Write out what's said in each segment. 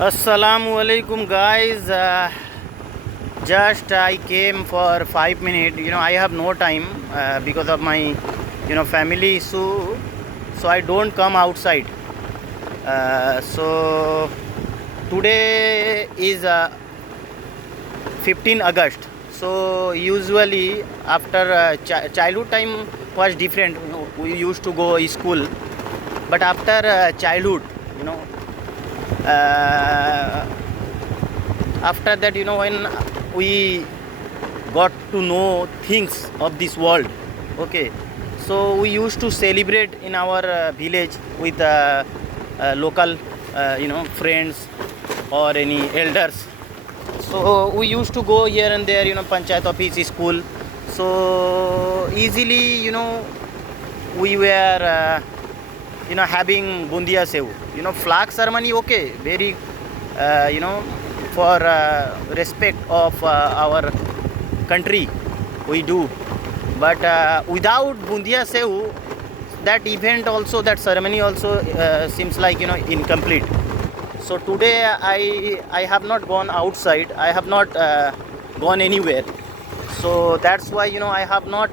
Assalamualaikum guys. Just I came for 5 minutes. I have no time because of my family issue, so I don't come outside. So today is 15 August. So usually after childhood time was different. We used to go school, but after childhood, you know. Uh, After that, when we got to know things of this world, okay, so we used to celebrate in our village with local friends or any elders. So we used to go here and there, panchayat office, school. So easily, we were having bundia sev, flag ceremony, okay, very for respect of our country we do, but without bundia sev, that event also, that ceremony also seems like incomplete. So today I have not gone outside, I have not gone anywhere, so that's why I have not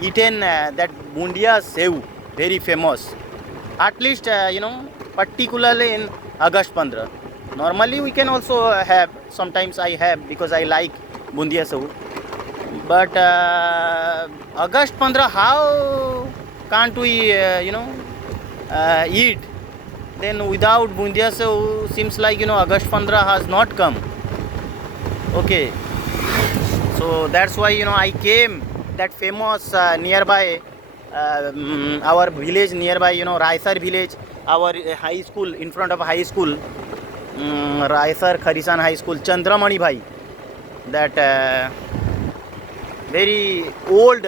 eaten that bundia sev, very famous, at least particularly in August 15. Normally we can also have, sometimes I have because I like bundia sev, but August 15, how can't we eat? Then without bundia sev, seems like August 15 has not come. Okay, so that's why I came that famous nearby our village nearby, Raisar village, our high school, in front of high school, Raisar Kharisan High School, Chandramani Bhai, that very old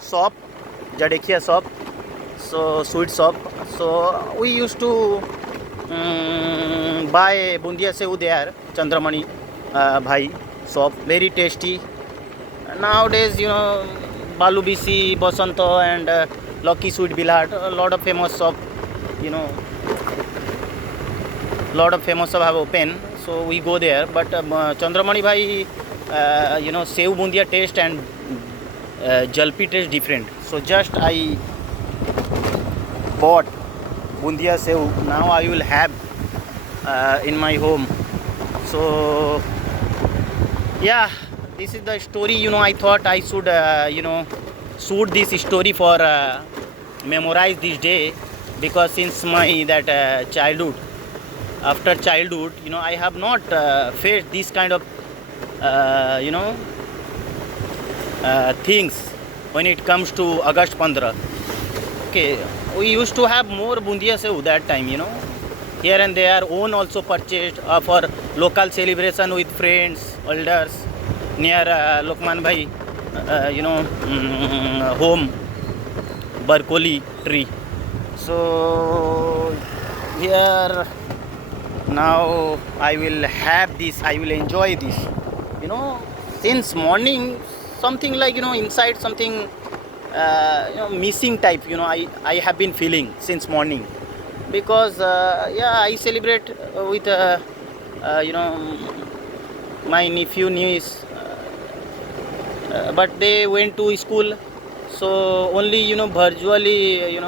shop, Jadekia shop, so sweet shop. So we used to buy bundia sev there, Chandramani Bhai shop, very tasty. Nowadays, Balu BC, Basanto, and Lucky Sweet Bilhat, a lot of famous shop, lot of famous shop have open. So we go there. But Chandramani Bhai, sev bundia taste and jalpi taste different. So just I bought bundia sev. Now I will have in my home. So yeah, this is the story. I thought I should shoot this story for memorize this day, because since my that childhood, after childhood, I have not faced this kind of things when it comes to August 15. Okay, we used to have more bundia sev that time, here and there, own also purchased for local celebration with friends, elders, near Lokman Bhai, home, Barkoli tree. So here now I will have this, I will enjoy this, since morning, something like inside something missing type, I have been feeling since morning, because I celebrate with my nephew, niece, but they went to school, so only virtually,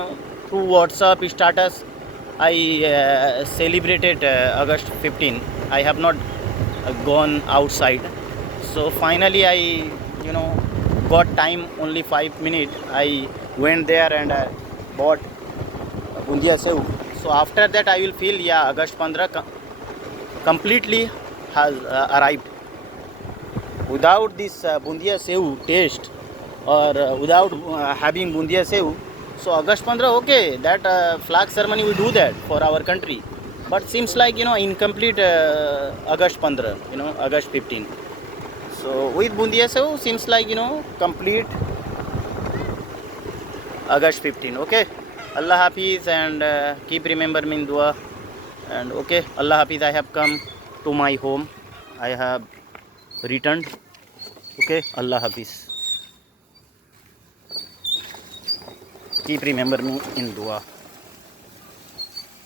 through WhatsApp status I celebrated August 15. I have not gone outside. So finally I got time, only 5 minutes. I went there and bought bundia sev. So after that I will feel, yeah, August 15 completely has arrived. Without this bundia sev taste, or without having bundia sev, so August 15, okay, that flag ceremony we do that for our country, but seems like incomplete August 15, August 15. So with bundia sev seems like complete August 15. Okay, Allah Hafiz, and keep remember me in dua. And okay, Allah Hafiz, I have come to my home, I have returned. Okay, Allah Hafiz. Keep remember me in dua.